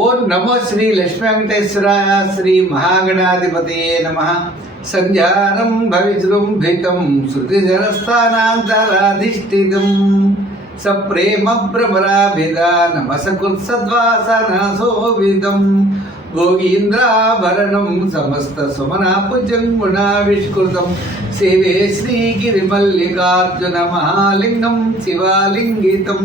ఓం నమో శ్రీ లక్ష్మీ వెంకటేశ్వర శ్రీ మహాగణాధిపతయే నమ. సంధ్యానం భవిజృంభితం శృతిజలస్థానాంతరాధిష్ఠితం సప్రేమ భ్రమరాభిధానమసకృత్సద్వాసనశోభితం గోగీంద్రాభరణం సమస్త సుమనాపుజన్మునావిష్కృతం సేవే శ్రీగిరిమల్లికార్జున మహాలింగం శివాలింగితం.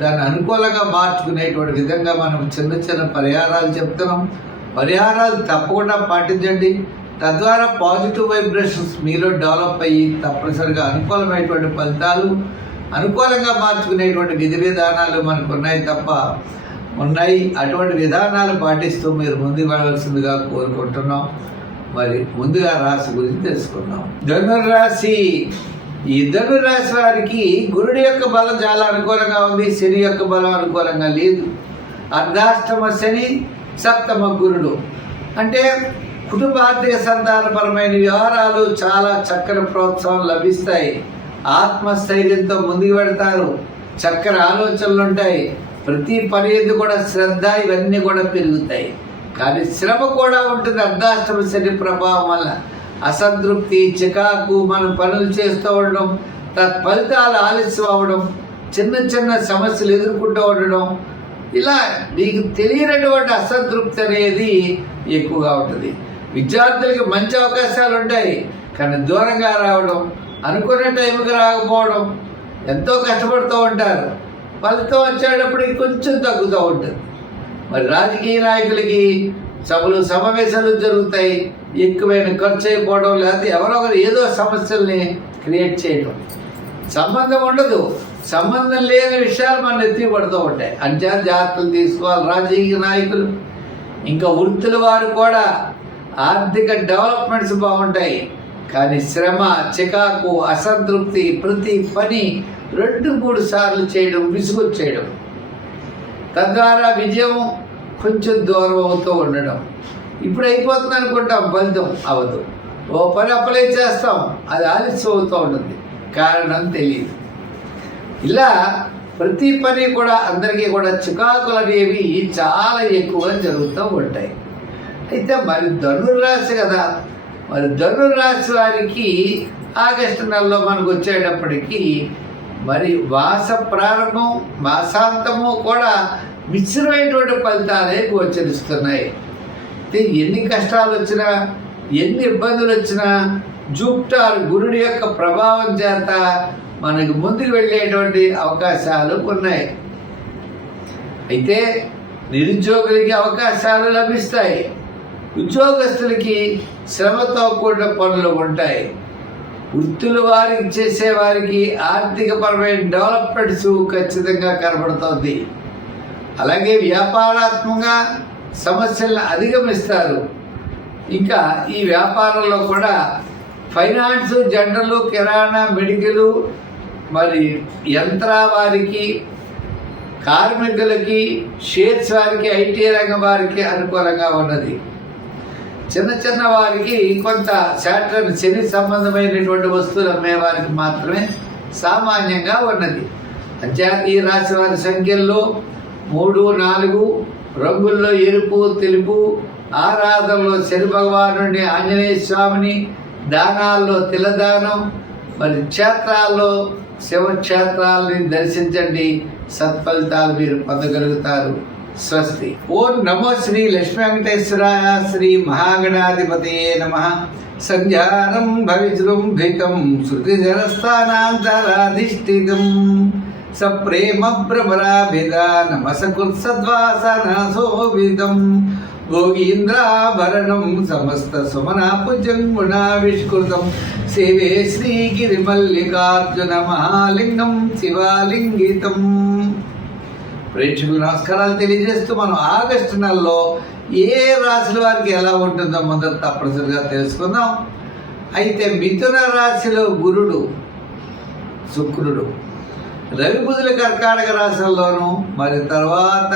దాన్ని అనుకూలంగా మార్చుకునేటువంటి విధంగా మనం చిన్న చిన్న పరిహారాలు చెప్తున్నాం. పరిహారాలు తప్పకుండా పాటించండి. తద్వారా పాజిటివ్ వైబ్రేషన్స్ మీలో డెవలప్ అయ్యి తప్పనిసరిగా అనుకూలమైనటువంటి ఫలితాలు అనుకూలంగా మార్చుకునేటువంటి విధి విధానాలు మనకు ఉన్నాయి తప్ప ఉన్నాయి. అటువంటి విధానాలు పాటిస్తూ మీరు ముందుకు వెళ్ళవలసిందిగా కోరుకుంటున్నాం. మరి ముందుగా రాశి గురించి తెలుసుకుందాం. ధనుర్రాశి. ఈ ధనురాశి వారికి గురుడి యొక్క బలం చాలా అనుకూలంగా ఉంది శని యొక్క బలం అనుకూలంగా లేదు. అర్ధాష్టమ శని సప్తమ గురుడు. అంటే కుటుంబ ఆర్థిక సంతానపరమైన వ్యవహారాలు చాలా చక్కని ప్రోత్సాహం లభిస్తాయి. ఆత్మస్థైర్యంతో ముందుకు పెడతారు చక్కని ఆలోచనలు ఉంటాయి. ప్రతి పని కూడా శ్రద్ధ ఇవన్నీ కూడా పెరుగుతాయి. కానీ శ్రమ కూడా ఉంటుంది అర్ధాష్టమ శని ప్రభావం వల్ల. అసంతృప్తి చికాకు మనం పనులు చేస్తూ ఉండడం తత్ఫలితాలు ఆలస్యం అవ్వడం చిన్న చిన్న సమస్యలు ఎదుర్కొంటూ ఉండడం ఇలా మీకు తెలియనటువంటి అసంతృప్తి అనేది ఎక్కువగా ఉంటుంది. విద్యార్థులకి మంచి అవకాశాలు ఉంటాయి కానీ దూరంగా రావడం అనుకున్న టైంకి రాకపోవడం ఎంతో కష్టపడుతూ ఉంటారు. ఫలితం వచ్చేటప్పటికి కొంచెం తగ్గుతూ ఉంటుంది. మరి రాజకీయ నాయకులకి సభలు సమావేశాలు జరుగుతాయి. ఎక్కువైన ఖర్చు అయిపోవడం లేకపోతే ఎవరో ఒకరు ఏదో సమస్యల్ని క్రియేట్ చేయడం సంబంధం ఉండదు. సంబంధం లేని విషయాలు మన ఎత్తి పడుతూ ఉంటాయి. అంచా జాగ్రత్తలు తీసుకోవాలి రాజకీయ నాయకులు. ఇంకా వృత్తుల వారు కూడా ఆర్థిక డెవలప్మెంట్స్ బాగుంటాయి. కానీ శ్రమ చికాకు అసంతృప్తి ప్రతి పని రెండు మూడు సార్లు చేయడం విసుగు చేయడం తద్వారా విజయం కొంచెం దూరం అవుతూ ఉండడం. ఇప్పుడు అయిపోతుంది అనుకుంటాం ఫలితం అవ్వదు. ఓ పని అప్లై చేస్తాం అది ఆలస్యం అవుతూ ఉంటుంది. కారణం తెలియదు. ఇలా ప్రతి పని కూడా అందరికీ కూడా చికాకులు అనేవి చాలా ఎక్కువగా జరుగుతూ ఉంటాయి. అయితే మరి ధనుర్రాశి కదా మరి ధనుర్రాశి వారికి ఆగస్టు నెలలో మనకు వచ్చేటప్పటికీ మరి మాస ప్రారంభం మాసాంతము కూడా మిశ్రమైనటువంటి ఫలితాలే గోచరిస్తున్నాయి. ఎన్ని కష్టాలు వచ్చినా ఎన్ని ఇబ్బందులు వచ్చినా జూప్టార్ గురుడి యొక్క ప్రభావం చేత మనకు ముందుకు వెళ్ళేటువంటి అవకాశాలు ఉన్నాయి అయితే నిరుద్యోగులకి అవకాశాలు లభిస్తాయి. ఉద్యోగస్తులకి శ్రమతో కూడిన పనులు ఉంటాయి. వృత్తులు వారికి చేసేవారికి ఆర్థికపరమైన డెవలప్మెంట్స్ ఖచ్చితంగా కనబడుతోంది. అలాగే వ్యాపారాత్మంగా సమస్యలను అధిగమిస్తారు. ఇంకా ఈ వ్యాపారంలో కూడా ఫైనాన్స్ జనరల్ కిరాణా మెడికల్ మరి యంత్ర వారికి కార్మికులకి షేర్స్ వారికి ఐటీ రంగం వారికి అనుకూలంగా ఉన్నది. చిన్న చిన్న వారికి కొంత శాటర్న్ శని సంబంధమైనటువంటి వస్తువులు అమ్మేవారికి మాత్రమే సామాన్యంగా ఉన్నది. అంతేకాక రాశి వారి సంఖ్యల్లో మూడు నాలుగు రంగుల్లో ఎరుపు తెలుపు ఆరాధనలో శని భగవాను ఆంజనేయ స్వామిని దానాల్లో తిలదానం మరి క్షేత్రాల్లో శివక్షేత్రాలని దర్శించండి. సత్ఫలితాలు మీరు పొందగలుగుతారు. స్వస్తి. ఓం నమో శ్రీ లక్ష్మీ వెంకటేశ్వరాయ శ్రీ మహాగణాధిపతయే నమ. సంధ్యానం భవిజృంభితం శృతి జలస్థానాంతరాధిష్ఠితం సప్రేమ భ్రమరాభిధానమసకృత్సద్వాసన శోభితం గోగీంద్రాభరణం సమస్త సుమనాపుజన్మునావిష్కృతం సేవే శ్రీగిరిమల్లికార్జున మహాలింగం శివాలింగితం. ప్రేక్షకులు నమస్కారాలు తెలియజేస్తూ మనం ఆగస్టు నెలలో ఏ రాశుల వారికి ఎలా ఉంటుందో మొదట తప్పనిసరిగా తెలుసుకుందాం. అయితే మిథున రాశిలో గురుడు శుక్రుడు. రవి కర్కాటక రాశుల్లోనూ మరి తర్వాత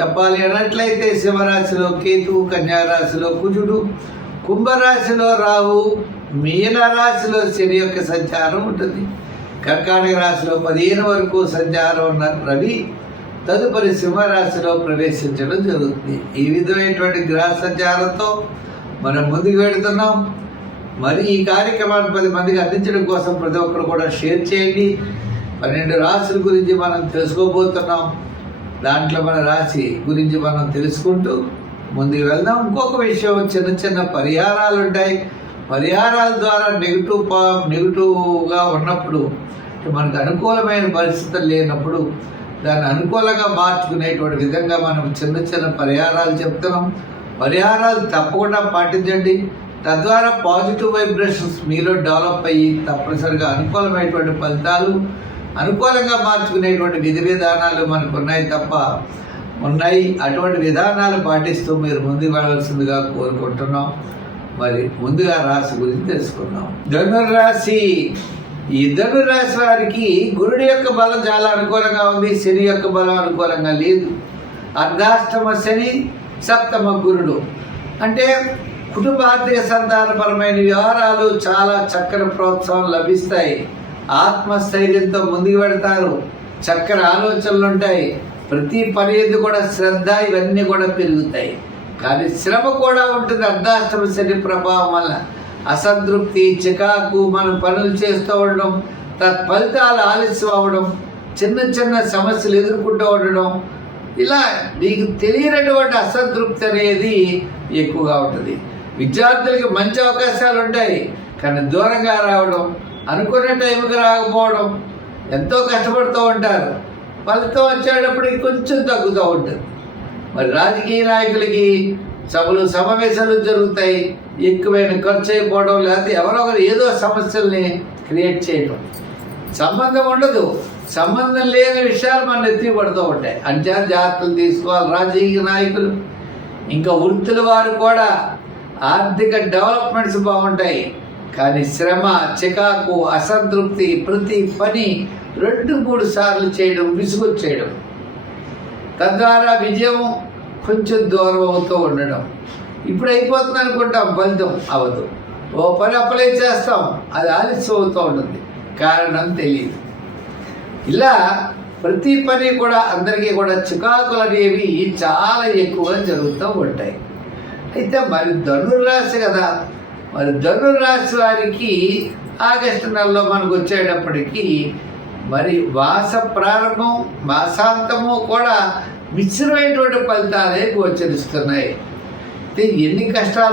చెప్పాలి అన్నట్లయితే శివరాశిలో కేతు కన్యారాశిలో కుజుడు కుంభరాశిలో రాహు మీన రాశిలో శని యొక్క సంచారం ఉంటుంది. కర్కాటక రాశిలో పదిహేను వరకు సంచారం ఉన్న రవి తదుపరి సింహరాశిలో ప్రవేశించడం జరుగుతుంది. ఈ విధమైనటువంటి గ్రహ సంచారంతో మనం ముందుకు వెళుతున్నాం. మరి ఈ కార్యక్రమాన్ని పది మందికి అందించడం కోసం ప్రతి ఒక్కరు కూడా షేర్ చేయండి. పన్నెండు రాశుల గురించి మనం తెలుసుకోబోతున్నాం. దాంట్లో మన రాశి గురించి మనం తెలుసుకుంటూ ముందుకు వెళ్దాం. ఇంకొక విషయం చిన్న చిన్న పరిహారాలు ఉంటాయి పరిహారాల ద్వారా నెగిటివ్ పా నెగిటివ్గా ఉన్నప్పుడు మనకు అనుకూలమైన పరిస్థితులు లేనప్పుడు దాన్ని అనుకూలంగా మార్చుకునేటువంటి విధంగా మనం చిన్న చిన్న పరిహారాలు చెప్తున్నాం. పరిహారాలు తప్పకుండా పాటించండి. తద్వారా పాజిటివ్ వైబ్రేషన్స్ మీలో డెవలప్ అయ్యి తప్పనిసరిగా అనుకూలమైనటువంటి ఫలితాలు అనుకూలంగా మార్చుకునేటువంటి విధి విధానాలు మనకు ఉన్నాయి తప్ప ఉన్నాయి. అటువంటి విధానాలు పాటిస్తూ మీరు ముందుకు వెళ్ళవలసిందిగా కోరుకుంటున్నాం. మరి ముందుగా రాశి గురించి తెలుసుకుందాం. ధనురాశి ఈ ధనురాశి వారికి గురుడి యొక్క బలం చాలా అనుకూలంగా ఉంది. శని యొక్క బలం అనుకూలంగా లేదు. అర్ధాష్టమ శని సప్తమ గురుడు. అంటే కుటుంబార్థిక సంతానపరమైన వ్యవహారాలు చాలా చక్కని ప్రోత్సాహం లభిస్తాయి. ఆత్మస్థైర్యంతో ముందుకు పెడతారు చక్కని ఆలోచనలు ఉంటాయి. ప్రతి పని ఎందు కూడా శ్రద్ధ ఇవన్నీ కూడా పెరుగుతాయి. కానీ శ్రమ కూడా ఉంటుంది. అర్ధాష్టమ శని ప్రభావం వల్ల. అసంతృప్తి చికాకు మనం పనులు చేస్తూ ఉండడం తత్ఫలితాలు ఆలస్యం అవ్వడం చిన్న చిన్న సమస్యలు ఎదుర్కొంటూ ఉండడం ఇలా నీకు తెలియనటువంటి అసంతృప్తి అనేది ఎక్కువగా ఉంటుంది. విద్యార్థులకి మంచి అవకాశాలు ఉంటాయి. కానీ దూరంగా రావడం అనుకున్న టైంకి రాకపోవడం ఎంతో కష్టపడుతూ ఉంటారు. ఫలితం వచ్చేటప్పటికి కొంచెం తగ్గుతూ ఉంటుంది. మరి రాజకీయ నాయకులకి సభలు సమావేశాలు జరుగుతాయి. ఎక్కువైన ఖర్చు అయిపోవడం లేకపోతే ఎవరో ఒకరు ఏదో సమస్యల్ని క్రియేట్ చేయడం సంబంధం ఉండదు. సంబంధం లేని విషయాలు మన ఎత్తి పడుతూ ఉంటాయి. అంచా జాగ్రత్తలు తీసుకోవాలి రాజకీయ నాయకులు. ఇంకా వృత్తుల వారు కూడా ఆర్థిక డెవలప్మెంట్స్ బాగుంటాయి. కానీ శ్రమ చికాకు అసంతృప్తి ప్రతి పని రెండు మూడు సార్లు చేయడం విసుగొచ్చేయడం తద్వారా విజయం కొంచెం దూరం అవుతూ ఉండడం. ఇప్పుడు అయిపోతుంది అనుకుంటాం ఫలితం అవ్వదు ఓ పని అప్లై చేస్తాం అది ఆలస్యం అవుతూ ఉంటుంది. కారణం తెలియదు. ఇలా ప్రతి పని కూడా అందరికీ కూడా చికాకులు అనేవి చాలా ఎక్కువగా జరుగుతూ ఉంటాయి. అయితే మరి ధనుర్రాశి కదా మరి ధనుర్రాశి వారికి ఆగస్టు నెలలో మనకు వచ్చేటప్పటికీ మరి మాస ప్రారంభం మాసాంతము కూడా మిశ్రమైనటువంటి ఫలితాలే గోచరిస్తున్నాయి. ఎన్ని కష్టాలు